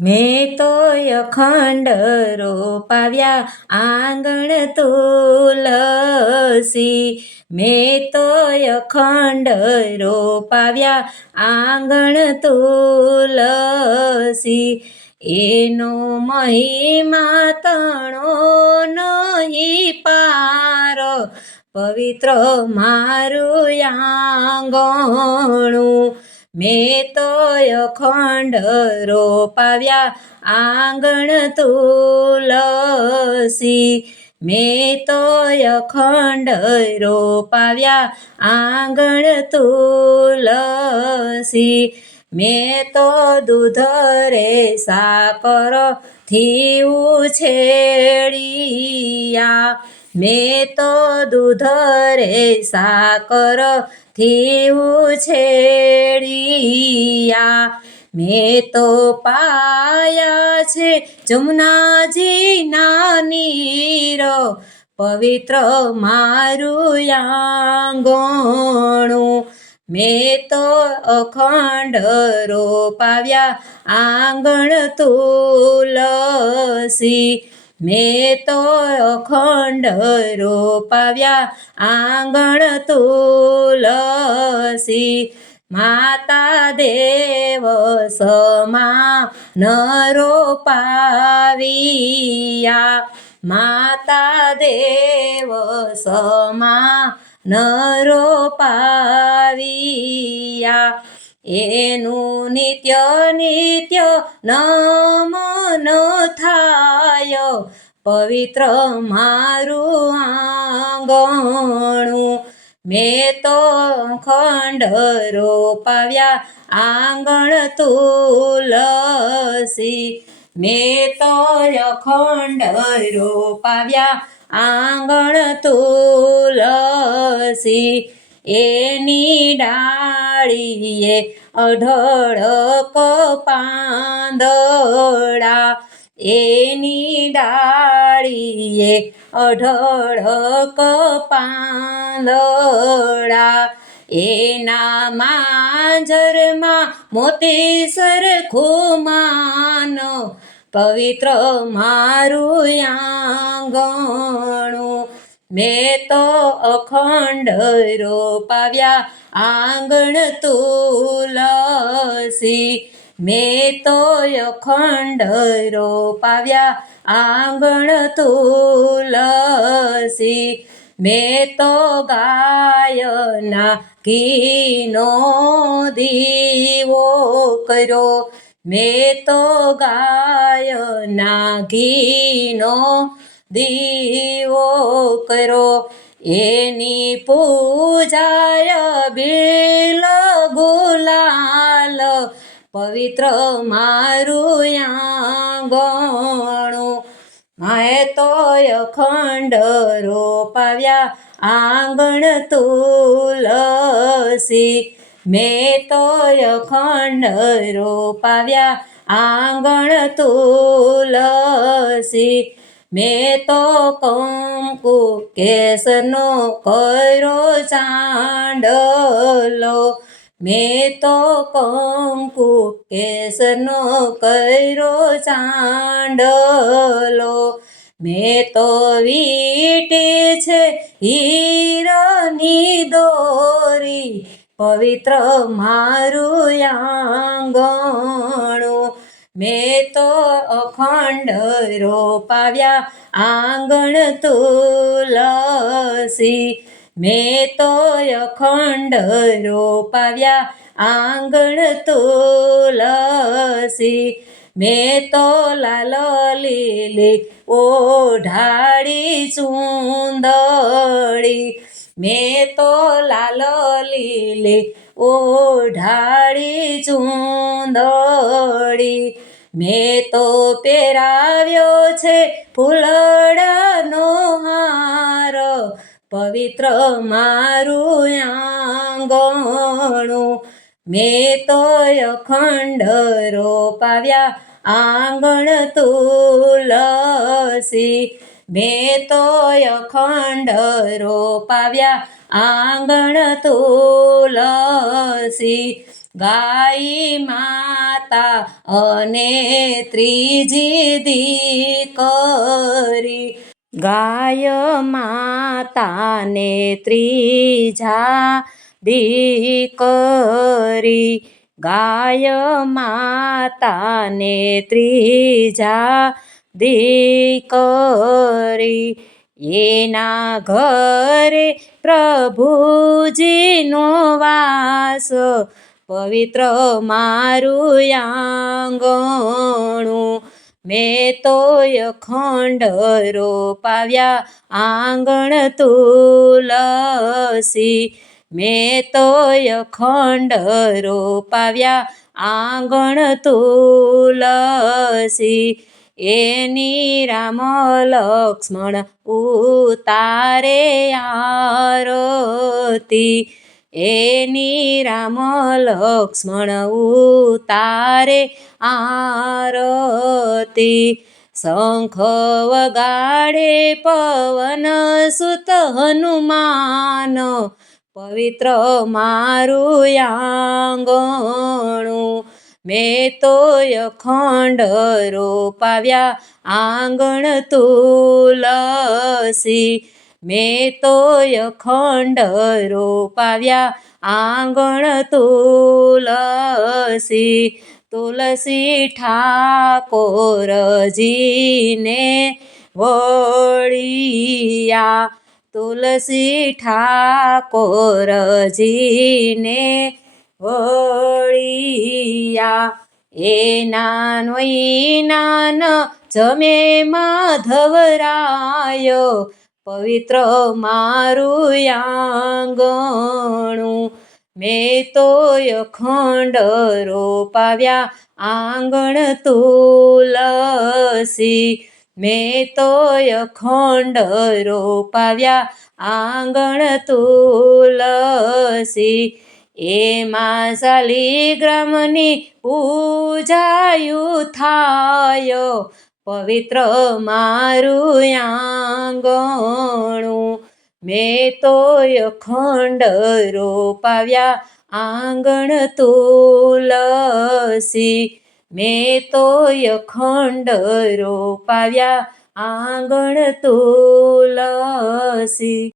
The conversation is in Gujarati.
મેં તો અખંડ રોપાવ્યા આંગણ તુલસી. મેં તો અખંડ રોપાવ્યા આંગણ તુલસી. એનો મહિમા તણો નહીં પાર, પવિત્ર મારું આંગણું. મેં તો અખંડ રોપાવ્યા આંગણ તુલસી. મેં તો અખંડ રોપાવ્યા આંગણ તુલસી. મેં તો દૂધ રે સાકર થી ઉછેડિયા. મેં તો દૂધ રે સાકર થી ઉછેડિયા. મેં તો પાયા છે જમુનાજીના નીર, પવિત્ર મારું આંગણું. મેં તો અખંડ રોપાવ્યા આંગણ તુલસી. મેં તો અખંડ રોપાવ્યા આંગણ તુલસી. માતા દેવ સમા ન રોપાવ્યા. માતા દેવ સમા ન રોપાવ્યા. એનું નિત્ય નિત્ય નમન થાય, પવિત્ર મારું આંગણું. મેં તો અખંડ રોપાવ્યા આંગણ તુલસી. મેં તો અખંડ રોપાવ્યા આંગણ તુલસી. એની ડાળીએ અઢળક પાંદડા. એની ડાળીએ અઢળક પાંદડા. એના માંજરમાં મોતી સરખું માન, પવિત્ર મારું આંગણું. મેં તો અખંડ રોપાવ્યા આંગણ તુલસી. મેં તો અખંડ રોપાવ્યા આંગણ તુલસી. મેં તો ગાયના ઘીનો દીવો કર્યો. મેં તો ગાયના ઘીનો દીવો કર્યો. એની પૂજાય બિલ ગુલાલ, પવિત્ર મારું આંગણું. મેં તો અખંડ રોપાવ્યા આંગણ તુલસી. મેં તો અખંડ રોપાવ્યા આંગણ તુલસી. મેં તો કંકુ કેસરનો કર્યો ચાંદલો. મેં તો કંકુ કેસરનો કર્યો ચાંદલો. મેં તો વીટી છે હીરાની દોરી, પવિત્ર મારું આંગણું. મેં તો અખંડ રોપાવ્યા આંગણ તુલસી. મેં તો અખંડ રોપાવ્યા આંગણ તુલસી. મેં તો લાલ લીલી ઓઢાડી ચૂંદડી. મેં તો લાલ લીલી ઓઢાડી ચૂંદડી. મેં તો પહેરાવ્યો છે ફૂલડાનો હાર, પવિત્ર મારું આંગણું. મેં તો અખંડ રોપાવ્યા આંગણ તુલસી. મેં તો અખંડ રોપાવ્યા આંગણ તુલસી. ગાય માતા અને ત્રીજી દીકરી. ગાય માતાને ત્રીજા દીકરી. ગાય માતાને ત્રીજા દીકરી. એના ઘરે પ્રભુજીનો વાસ, પવિત્ર મારું આંગણું. મેં તો અખંડ રોપાવ્યા આંગણ તુલસી. મેં તો અખંડ રોપાવ્યા આંગણ તુલસી. એની રામ લક્ષ્મણ ઉતારે આરતી. એની રામ લક્ષ્મણ ઉતારે આરતી. શંખ વગાડે પવન સુત હનુમાન, પવિત્ર મારું આંગણું. મેં તો અખંડ રોપાવ્યા આંગણ તુલસી. મેં તો અખંડ રોપાવ્યા આંગણ તુલસી. તુલસી ઠાકોરજીને વળિયા. તુલસી ઠાકોરજીને વળિયા. એનાનો ઈનાન જમે માધવરાય, પવિત્ર મારું આંગણું. મેં તો અખંડ રોપાવ્યા આંગણ તુલસી. મેં તો અખંડ રોપાવ્યા આંગણ તુલસી. એમાં શાલિગ્રામની પૂજાયું થાય, પવિત્ર મારું આંગણું. મેં તો અખંડ રોપાવ્યા આંગણ તુલસી. મેં તો અખંડ રોપાવ્યા આંગણ તુલસી.